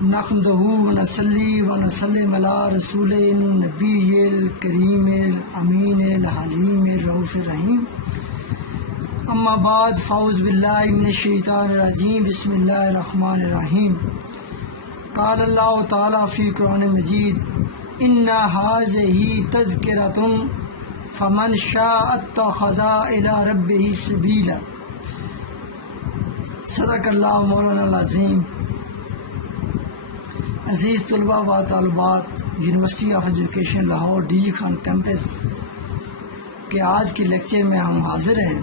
نحمدہ ونصلی ونسلم علی رسول النبی الکریم الامین الحلیم الرؤوف الرحیم اما بعد فاعوذ باللہ من الشیطان الرجیم بسم اللہ الرحمن الرحیم قال اللہ تعالی فی قرآن مجید ان ھذہ تذکرۃ فمن شاء اتخذ الی ربہ سبیلا۔ صدق اللہ مولانا العظیم۔ عزیز طلباء و طالبات، university of education Lahore D G Khan campus کے آج کے لیکچر میں ہم حاضر ہیں۔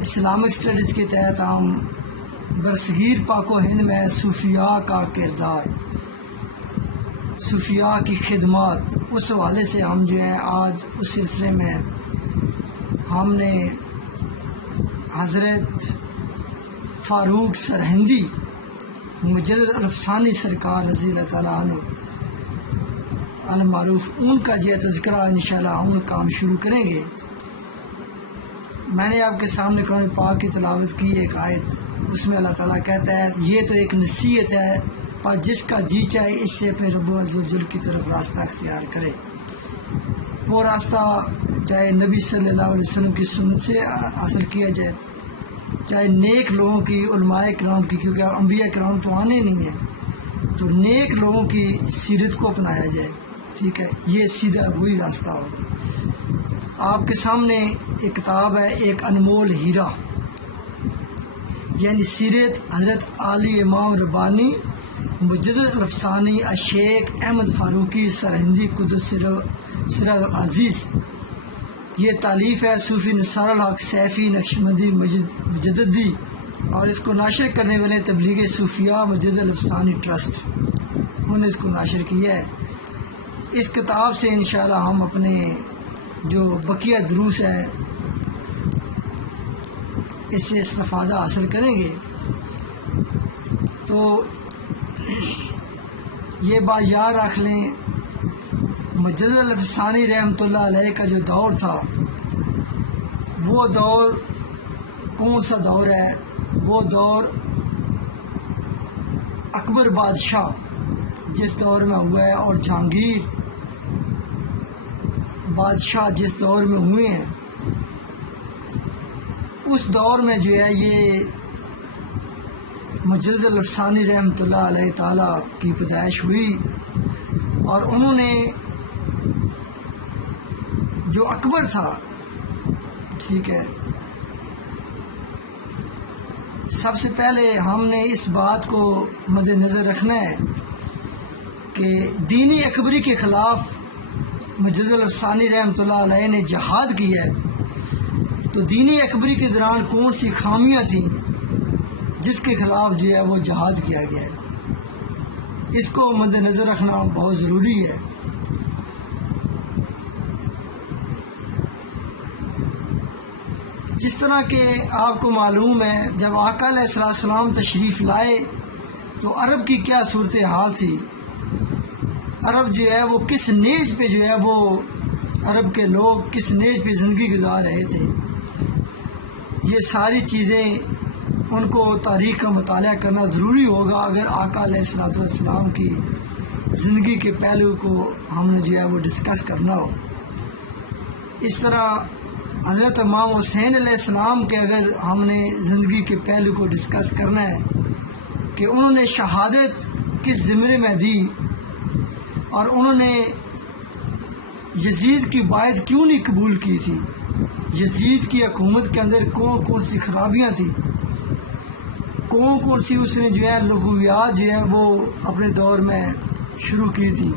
اسلامک اسٹڈیز کے تحت ہم برصغیر پاک و ہند میں صوفیاء کا کردار، صوفیاء کی خدمات، اس حوالے سے ہم جو ہے آج اس سلسلے میں ہم نے حضرت فاروق سرہندی مجدد الافسانی سرکار رضی اللہ تعالیٰ عنہ المعروف ان کا جو تذکرہ انشاءاللہ ہم کام شروع کریں گے۔ میں نے آپ کے سامنے قرآن پاک کی تلاوت کی ایک آیت، اس میں اللہ تعالیٰ کہتا ہے یہ تو ایک نصیحت ہے، پر جس کا جی چاہے اس سے اپنے رب عز و جل کی طرف راستہ اختیار کرے۔ وہ راستہ چاہے نبی صلی اللہ علیہ وسلم کی سنت سے حاصل کیا جائے، چاہے نیک لوگوں کی، علماء کرام کی، کیونکہ انبیاء کرام تو آنے نہیں ہیں، تو نیک لوگوں کی سیرت کو اپنایا جائے، ٹھیک ہے، یہ سیدھا وہی راستہ ہوگا۔ آپ کے سامنے ایک کتاب ہے، ایک انمول ہیرا، یعنی سیرت حضرت عالی امام ربانی مجدد الافسانی الشیخ احمد فاروقی سرہندی قدس سرہ العزیز۔ یہ تالیف ہے صوفی نثار الحق سیفی نقشبندی مجددی، اور اس کو ناشر کرنے والے تبلیغ صوفیاء مجدد الافسانی ٹرسٹ، انہوں نے اس کو ناشر کیا ہے۔ اس کتاب سے انشاءاللہ ہم اپنے جو بقیہ دروس ہیں اس سے استفادہ حاصل کریں گے۔ تو یہ بات یاد رکھ لیں، مجدد الافسانی رحمۃ اللہ علیہ کا جو دور تھا، وہ دور کون سا دور ہے؟ وہ دور اکبر بادشاہ جس دور میں ہوا ہے، اور جہانگیر بادشاہ جس دور میں ہوئے ہیں، اس دور میں جو ہے یہ مجدد الافسانی رحمۃ اللہ علیہ تعالیٰ کی پیدائش ہوئی، اور انہوں نے جو اکبر تھا، ٹھیک ہے، سب سے پہلے ہم نے اس بات کو مد نظر رکھنا ہے کہ دینی اکبری کے خلاف مجدد الافسانی رحمۃ اللہ علیہ نے جہاد کیا ہے، تو دینی اکبری کے دوران کون سی خامیاں تھیں جس کے خلاف جو ہے وہ جہاد کیا گیا ہے، اس کو مد نظر رکھنا بہت ضروری ہے۔ جس طرح کہ آپ کو معلوم ہے، جب آقا علیہ السلام تشریف لائے تو عرب کی کیا صورتحال تھی، عرب جو ہے وہ کس نیز پہ جو ہے وہ عرب کے لوگ کس نیز پہ زندگی گزار رہے تھے، یہ ساری چیزیں ان کو تاریخ کا مطالعہ کرنا ضروری ہوگا اگر آقا علیہ السلام کی زندگی کے پہلو کو ہم نے جو ہے وہ ڈسکس کرنا ہو۔ اس طرح حضرت امام حسین علیہ السلام کے اگر ہم نے زندگی کے پہلو کو ڈسکس کرنا ہے کہ انہوں نے شہادت کس زمرے میں دی، اور انہوں نے یزید کی بیعت کیوں نہیں قبول کی تھی، یزید کی حکومت کے اندر کون کون سی خرابیاں تھیں، کون کون سی اس نے جو ہے لغویات جو ہے وہ اپنے دور میں شروع کی تھی،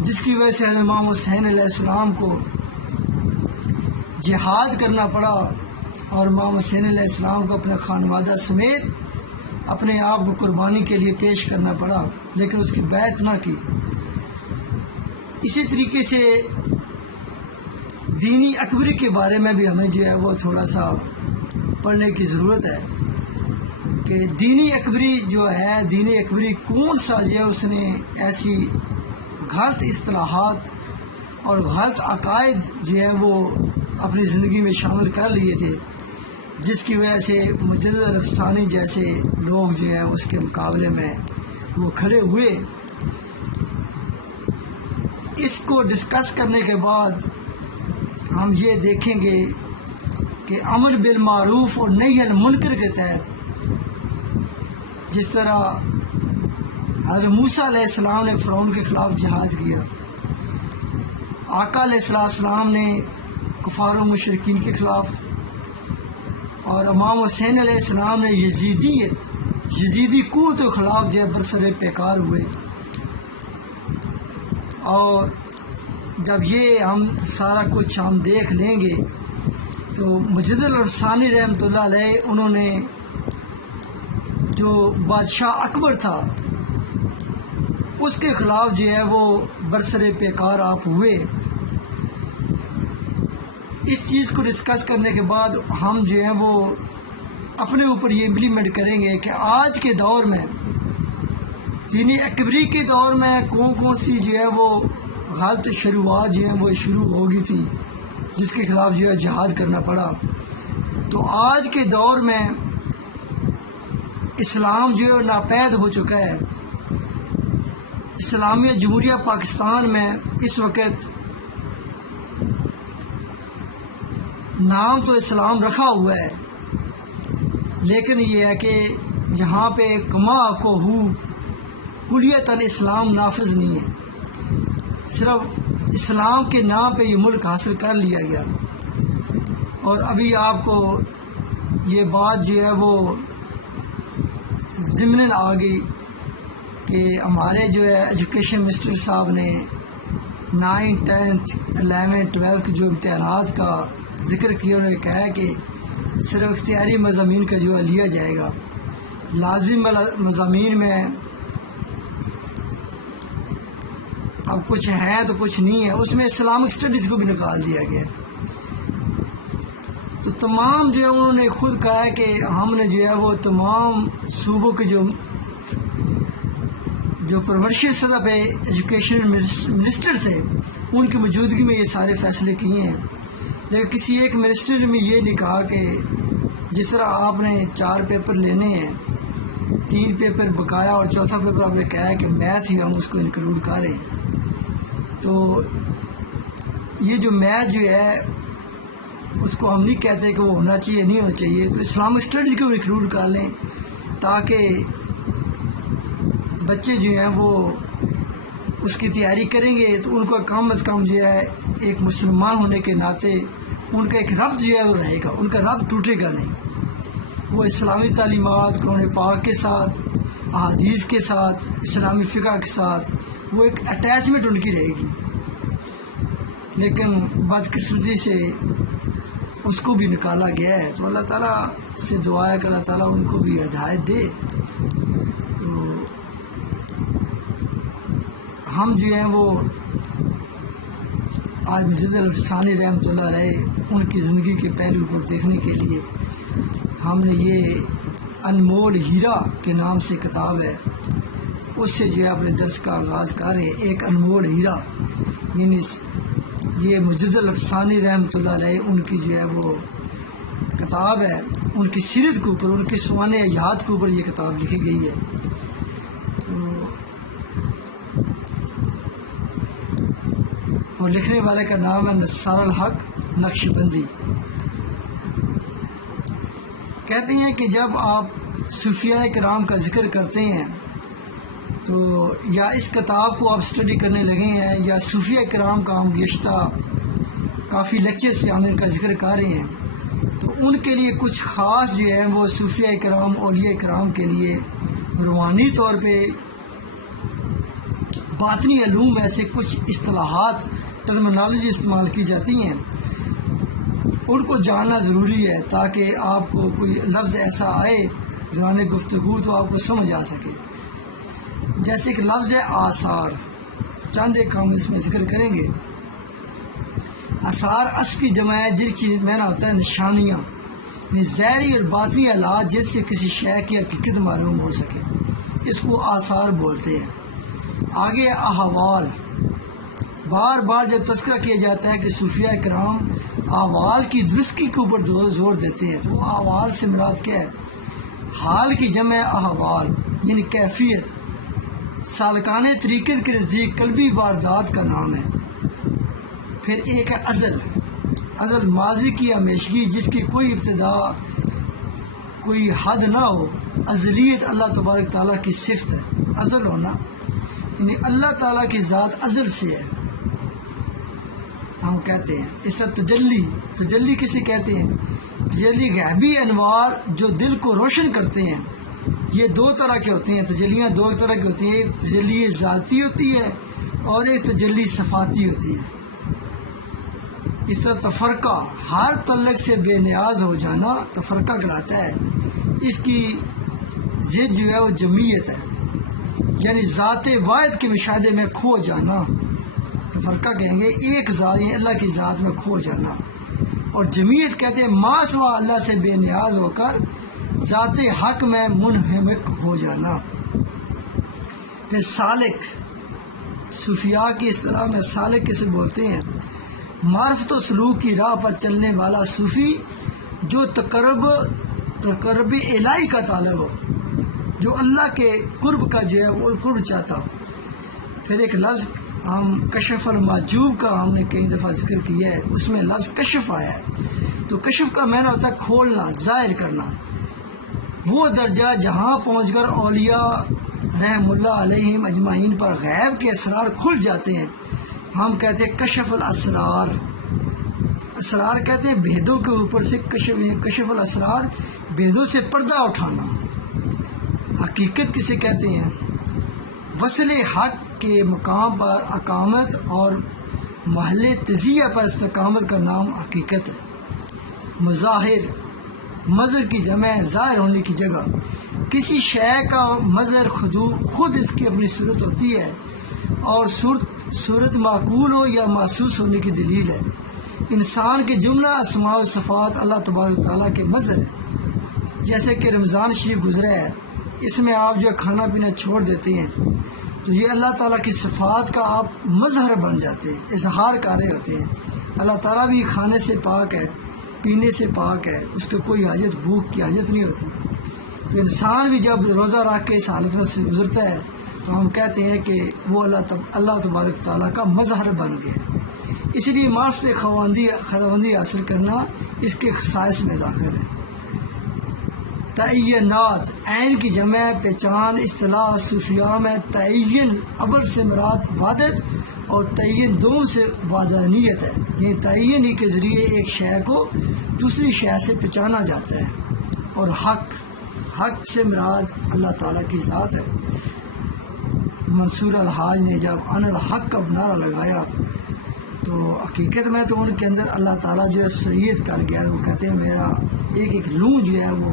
جس کی وجہ سے حضرت امام حسین علیہ السلام کو جہاد کرنا پڑا، اور امام حسین علیہ السلام کو اپنے خانوادہ سمیت اپنے آپ کو قربانی کے لیے پیش کرنا پڑا، لیکن اس کی بیعت نہ کی۔ اسی طریقے سے دینی اکبری کے بارے میں بھی ہمیں جو ہے وہ تھوڑا سا پڑھنے کی ضرورت ہے کہ دینی اکبری جو ہے، دینی اکبری کون سا جو ہے اس نے ایسی غلط اصطلاحات اور غلط عقائد جو ہے وہ اپنی زندگی میں شامل کر لیے تھے جس کی وجہ سے مجدد الافسانی جیسے لوگ جو ہیں اس کے مقابلے میں وہ کھڑے ہوئے۔ اس کو ڈسکس کرنے کے بعد ہم یہ دیکھیں گے کہ امر بالمعروف اور نہی عن المنکر کے تحت جس طرح حضرت موسیٰ علیہ السلام نے فرعون کے خلاف جہاد کیا، آقا علیہ السلام نے کفار و مشرکین کے خلاف، اور امام حسین علیہ السلام نے یزیدی قوت کے خلاف جو ہے برسر پیکار ہوئے۔ اور جب یہ ہم سارا کچھ ہم دیکھ لیں گے تو مجدد الافسانی رحمۃ اللہ علیہ انہوں نے جو بادشاہ اکبر تھا اس کے خلاف جو ہے وہ برسر پیکار آپ ہوئے۔ اس چیز کو ڈسکس کرنے کے بعد ہم جو ہیں وہ اپنے اوپر یہ امپلیمنٹ کریں گے کہ آج کے دور میں دینی اکبری کے دور میں کون سی جو ہے وہ غلط شروعات جو ہیں وہ شروع ہو گئی تھی جس کے خلاف جو ہے جہاد کرنا پڑا۔ تو آج کے دور میں اسلام جو ہے ناپید ہو چکا ہے۔ اسلامیہ جمہوریہ پاکستان میں اس وقت نام تو اسلام رکھا ہوا ہے، لیکن یہ ہے کہ یہاں پہ کما کو ہو کلیتاً اسلام نافذ نہیں ہے، صرف اسلام کے نام پہ یہ ملک حاصل کر لیا گیا۔ اور ابھی آپ کو یہ بات جو ہے وہ ضمناً آ گئی کہ ہمارے جو ہے ایجوکیشن منسٹر صاحب نے 9th 10th 11th 12th کے جو امتحانات کا ذکر کیا، انہوں نے کہا ہے کہ صرف اختیاری مضامین کا جو ہے لیا جائے گا، لازم مضامین میں اب کچھ ہیں تو کچھ نہیں ہے، اس میں اسلامک اسٹڈیز کو بھی نکال دیا گیا۔ تو تمام جو ہے انہوں نے خود کہا ہے کہ ہم نے جو ہے وہ تمام صوبوں کے جو پرورشی سطح پہ ایجوکیشن منسٹر تھے ان کی موجودگی میں یہ سارے فیصلے کیے ہیں، لیکن کسی ایک منسٹر نے یہ نہیں کہا کہ جس طرح آپ نے 4 پیپر لینے ہیں، 3 پیپر بقایا اور چوتھا پیپر آپ نے کہا ہے کہ میتھ ہی ہم اس کو انکلوڈ کر رہے ہیں۔ تو یہ جو میتھ جو ہے اس کو ہم نہیں کہتے کہ وہ ہونا چاہیے نہیں ہونا چاہیے، تو اسلامک اسٹڈیز کو انکلوڈ کر لیں تاکہ بچے جو ہیں وہ اس کی تیاری کریں گے تو ان کو کم از کم جو ہے ایک مسلمان ہونے کے ناطے ان کا ایک ربط جو ہے وہ رہے گا، ان کا ربط ٹوٹے گا نہیں۔ وہ اسلامی تعلیمات قرآن پاک کے ساتھ، احادیث کے ساتھ، اسلامی فقہ کے ساتھ وہ ایک اٹیچمنٹ ان کی رہے گی۔ لیکن بدقسمتی سے اس کو بھی نکالا گیا ہے، تو اللہ تعالیٰ سے دعا ہے کہ اللہ تعالیٰ ان کو بھی ہدایت دے۔ تو ہم جو ہیں وہ آج مجدد الافسانی رحمۃ اللہ علیہ ان کی زندگی کے پہلو کو دیکھنے کے لیے ہم نے یہ انمول ہیرا کے نام سے کتاب ہے، اس سے جو ہے اپنے درس کا آغاز کر رہے ہیں۔ ایک انمول ہیرا، یعنی یہ مجدد الافسانی رحمۃ اللہ علیہ ان کی جو ہے وہ کتاب ہے، ان کی سیرت کے اوپر، ان کے سوانح حیات کے اوپر یہ کتاب لکھی گئی ہے۔ اور لکھنے والے کا نام ہے نثار الحق نقشبندی۔ کہتے ہیں کہ جب آپ صوفیاء کرام کا ذکر کرتے ہیں تو یا اس کتاب کو آپ اسٹڈی کرنے لگے ہیں یا صوفیاء کرام کا ہم گزشتہ کافی لیکچر سے ہم ان کا ذکر کر رہے ہیں، تو ان کے لیے کچھ خاص جو ہیں وہ صوفیاء کرام اولیاء کرام کے لیے روحانی طور پہ باطنی علوم میں سے کچھ اصطلاحات ٹرمنالوجی استعمال کی جاتی ہیں، ان کو جاننا ضروری ہے تاکہ آپ کو کوئی لفظ ایسا آئے دوران گفتگو تو آپ کو سمجھ آ سکے۔ جیسے کہ لفظ ہے آثار، چند ایک ہم اس میں ذکر کریں گے۔ آثار اس کی جمع ہے جس کی معنی ہوتا ہے نشانیاں، یعنی ظاہری اور باطنی آلات جس سے کسی شے کی حقیقت معلوم ہو سکے، اس کو آثار بولتے ہیں۔ آگے احوال، بار بار جب تذکرہ کیا جاتا ہے کہ صوفیاء کرام احوال کی درستگی کے اوپر زور دیتے ہیں۔ تو احوال سے مراد کیا ہے؟ حال کی جمع احوال یعنی کیفیت، سالکان طریقت کے نزدیک قلبی واردات کا نام ہے۔ پھر ایک ہے ازل، ازل ماضی کی ہمیشگی جس کی کوئی ابتدا کوئی حد نہ ہو، ازلیت اللہ تبارک تعالیٰ کی صفت ہے۔ ازل ہونا یعنی اللہ تعالیٰ کی ذات ازل سے ہے، ہم کہتے ہیں۔ اس طرح تجلی، تجلی کسے کہتے ہیں؟ تجلی غیبی انوار جو دل کو روشن کرتے ہیں۔ یہ دو طرح کے ہوتے ہیں، تجلیاں دو طرح کی ہوتی ہیں، ایک تجلی ذاتی ہوتی ہے اور ایک تجلی صفاتی ہوتی ہے۔ اس طرح تفرقہ، ہر تعلق سے بے نیاز ہو جانا تفرقہ کہلاتا ہے۔ اس کی ضد جو ہے وہ جمعیت ہے، یعنی ذات واحد کے مشاہدے میں کھو جانا، تفرقہ کہیں گے ایک ذات یعنی اللہ کی ذات میں کھو جانا، اور جمعیت کہتے ہیں ما سوا اللہ سے بے نیاز ہو کر ذات حق میں منہمک ہو جانا۔ پھر سالک، صوفیاء کی اصطلاح میں سالک کسے بولتے ہیں؟ معرفت و سلوک کی راہ پر چلنے والا صوفی جو تقرب الہی کا طالب ہو، جو اللہ کے قرب کا جو ہے وہ قرب چاہتا ہو۔ پھر ایک لفظ ہم کشف المحجوب کا ہم نے کئی دفعہ ذکر کیا ہے، اس میں لفظ کشف آیا ہے۔ تو کشف کا معنی ہوتا ہے کھولنا، ظاہر کرنا، وہ درجہ جہاں پہنچ کر اولیاء رحم اللہ علیہم اجمعین پر غیب کے اسرار کھل جاتے ہیں، ہم کہتے ہیں کشف الاسرار۔ اسرار کہتے ہیں بھیدوں کے اوپر سے کشف الاسرار، بھیدوں سے پردہ اٹھانا۔ حقیقت کسے کہتے ہیں؟ وصل حق کے مقام پر اقامت اور محل تزیہ پر استقامت کا نام حقیقت ہے۔ مظاہر، مظہر کی جمع ظاہر ہونے کی جگہ، کسی شے کا مظہر خود اس کی اپنی صورت ہوتی ہے اور صورت معقول ہو یا محسوس ہونے کی دلیل ہے۔ انسان کے جملہ اسماء و صفات اللہ تبارک تعالیٰ کے مظہر ہیں۔ جیسے کہ رمضان شریف گزرا ہے، اس میں آپ جو کھانا پینا چھوڑ دیتے ہیں تو یہ اللہ تعالیٰ کی صفات کا آپ مظہر بن جاتے ہیں، اظہار کر رہے ہوتے ہیں۔ اللہ تعالیٰ بھی کھانے سے پاک ہے، پینے سے پاک ہے، اس کو کوئی حاجت بھوک کی حاجت نہیں ہوتی۔ تو انسان بھی جب روزہ رکھ کے اس حالت میں سے گزرتا ہے تو ہم کہتے ہیں کہ وہ اللہ تبارک تعالیٰ کا مظہر بن گیا۔ اس لیے معرفت خداوندی حاصل کرنا اس کے خصائص میں داخل ہے۔ تعینات، عین کی جمع پہچان، اصطلاح صوفیاء میں تعین اول سے مراد وحدت اور تعین دوم سے وحدانیت ہے۔ یہ تعین ہی کے ذریعے ایک شے کو دوسری شے سے پہچانا جاتا ہے۔ اور حق، حق سے مراد اللہ تعالیٰ کی ذات ہے۔ منصور الحاج نے جب ان الحق کا نعرہ لگایا تو حقیقت میں تو ان کے اندر اللہ تعالیٰ جو ہے شریعت کر گیا، وہ کہتے ہیں میرا ایک ایک لوں جو ہے وہ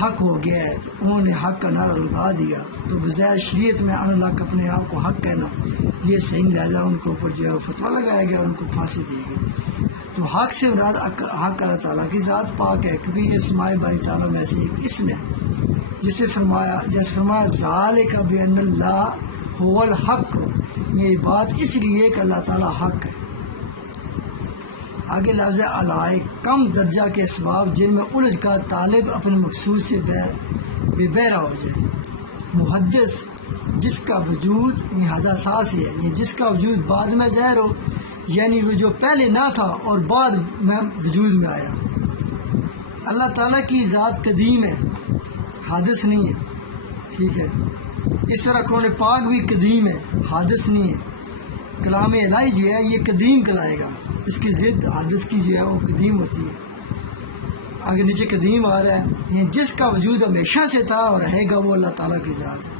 حق ہو گیا ہے۔ تو انہوں نے حق کا نعرہ لگا دیا، تو بظاہر شریعت میں ان الحق اپنے آپ کو حق کہنا یہ صحیح، لہٰذا ان کے اوپر جو ہے وہ فتویٰ لگایا گیا اور ان کو پھانسی دی گئی۔ تو حق سے مراد حق اللہ تعالیٰ کی ذات پاک ہے، کیونکہ یہ اسماء باری تعالیٰ میں سے ایک اسم ہے، جیسے فرمایا ذالک بان اللہ هو الحق، یہ بات اس لیے کہ اللہ تعالیٰ حق ہے۔ آگے لفظ علائق، کم درجہ کے اسباب جن میں الجھ کا طالب اپنے مقصود سے بے بہرا ہو جائے۔ محدث، جس کا وجود یہ حدث ہے، یہ جس کا وجود بعد میں ظاہر ہو، یعنی وہ جو پہلے نہ تھا اور بعد میں وجود میں آیا۔ اللہ تعالیٰ کی ذات قدیم ہے، حادث نہیں ہے، ٹھیک ہے۔ اس طرح قرآن پاک بھی قدیم ہے، حادث نہیں ہے۔ کلام الہی جو ہے یہ قدیم کہلائے گا، اس کی ضد حادث کی جو ہے وہ قدیم ہوتی ہے۔ آگے نیچے قدیم آ رہا ہے، یہ جس کا وجود ہمیشہ سے تھا اور رہے گا وہ اللہ تعالیٰ کی ذات ہے،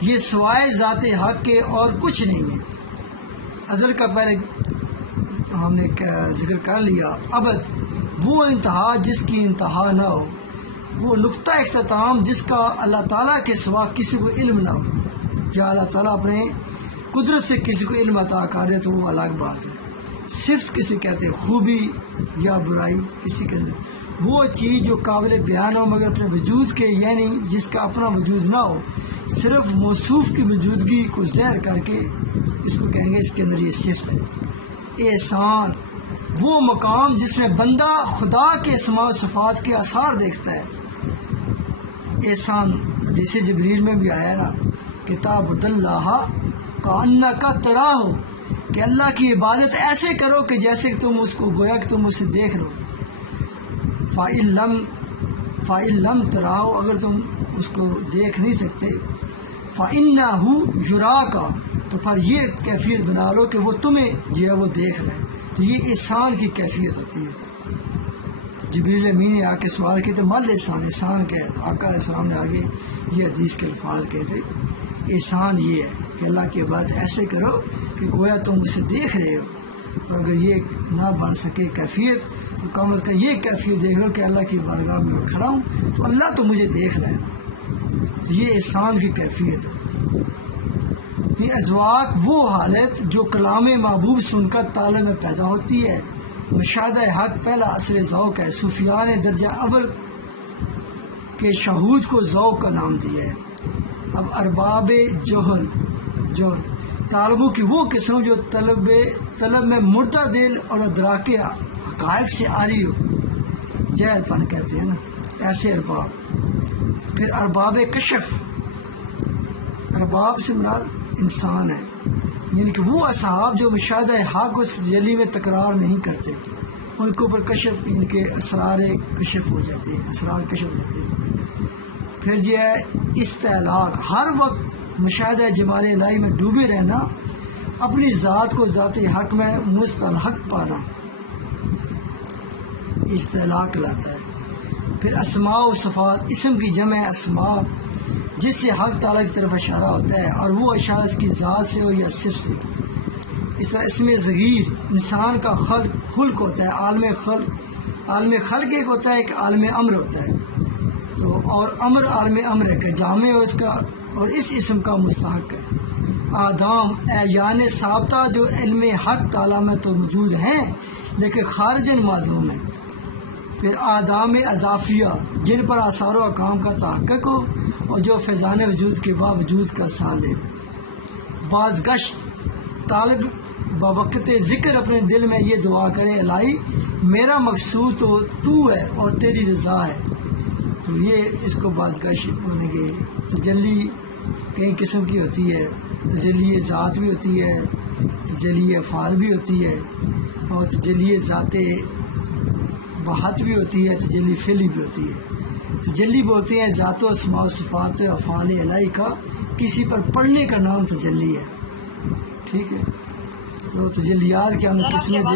یہ سوائے ذات حق کے اور کچھ نہیں ہے۔ ازل کا پہلے ہم نے ذکر کر لیا۔ ابد، وہ انتہا جس کی انتہا نہ ہو، وہ نقطہ اختتام جس کا اللہ تعالیٰ کے سوا کسی کو علم نہ ہو۔ یا اللہ تعالیٰ اپنے قدرت سے کسی کو علم عطا کر دے تو وہ الگ بات ہے۔ صفت کسی کہتے ہیں، خوبی یا برائی کسی کے اندر، وہ چیز جو قابل بیان ہو مگر اپنے وجود کے، یعنی جس کا اپنا وجود نہ ہو، صرف موصوف کی موجودگی کو ظاہر کر کے اس کو کہیں گے اس کے اندر یہ صفت ہے۔ احسان، وہ مقام جس میں بندہ خدا کے اسماء و صفات کے آثار دیکھتا ہے۔ احسان حدیث جبریل میں بھی آیا نا، کتاب اللہ کأنک تراہ، کہ اللہ کی عبادت ایسے کرو کہ جیسے کہ تم اس کو گویا کہ تم اسے دیکھ رہو۔ فَإِن لَمْ تَرَاهُ، اگر تم اس کو دیکھ نہیں سکتے، فَإِنَّهُ يُرَاكَ، تو پھر یہ کیفیت بنا لو کہ وہ تمہیں جو ہے وہ دیکھ رہے ہیں۔ تو یہ احسان کی کیفیت ہوتی ہے۔ جبریل امین نے آ کے سوال کیا تو مال احسان، احسان کیا ہے؟ تو آقا علیہ السلام نے آگے یہ حدیث کے الفاظ کہتے، احسان یہ ہے کہ اللہ کی عبادت ایسے کرو کہ گویا تم اسے دیکھ رہے ہو، اور اگر یہ نہ بن سکے کیفیت تو کم از کم یہ کیفیت دیکھ لو کہ اللہ کی بارگاہ میں کھڑا ہوں تو اللہ تو مجھے دیکھ رہا ہے۔ تو یہ احسان کی کیفیت ہے۔ یہ ازواق وہ حالت جو کلام محبوب سن کر طالب میں پیدا ہوتی ہے۔ مشاہدہ حق پہلا اثر ذوق ہے۔ صوفیاء نے درجہ اول کے شہود کو ذوق کا نام دیا ہے۔ اب ارباب جوہر طالبوں کی وہ قسم جو طلب میں مردہ دل اور ادراک حقائق سے آری ہو، جہل پن کہتے ہیں نا، ایسے ارباب۔ پھر ارباب کشف، ارباب سے مراد انسان ہے، یعنی کہ وہ اصحاب جو مشاہدہ حق اس تجلی میں تکرار نہیں کرتے، ان کے اوپر کشف، ان کے اسرار کشف ہو جاتے ہیں، اسرار کشف ہو جاتے ہیں۔ پھر جو ہے استعلاق، ہر وقت مشاہدہ جمال الہی میں ڈوبے رہنا، اپنی ذات کو ذات حق میں مستلحق پانا، استعلاق لاتا ہے۔ پھر اسماء و صفات، اسم کی جمع اسماء، جس سے حق تعالیٰ کی طرف اشارہ ہوتا ہے، اور وہ اشارہ اس کی ذات سے ہو یا صرف سے۔ اس طرح اسم صغیر انسان کا خلق ہوتا ہے، عالم خلق ایک ہوتا ہے، ایک عالم امر ہوتا ہے، تو اور امر عالم امر ہے کہ جامع ہو اس کا، اور اس اسم کا مستحق ہے۔ آدام اعیان ثابتہ جو علم حق تعالیٰ میں تو موجود ہیں لیکن خارجن معدوم ہیں۔ پھر آدام اضافیہ جن پر آثار و احکام کا تحقق ہو اور جو فیضان وجود کے باوجود کا سال ہے۔ بازگشت طالب بوقت ذکر اپنے دل میں یہ دعا کرے، الہی میرا مقصود تو ہے اور تیری رضا ہے۔ تو یہ اس کو بازگشت بولیں گے۔ تجلی کئی قسم کی ہوتی ہے، تجلی ذات بھی ہوتی ہے، تجلی افعال بھی ہوتی ہے، اور تجلی ذات بحت بھی ہوتی ہے، تجلی فعلی بھی ہوتی ہے۔ تجلی بولتے ہیں ذات و اسماء و صفات افعال الہی کا کسی پر پڑھنے کا نام تجلی ہے، ٹھیک ہے۔ تو تجلیات کے ہم قسمیں دیکھ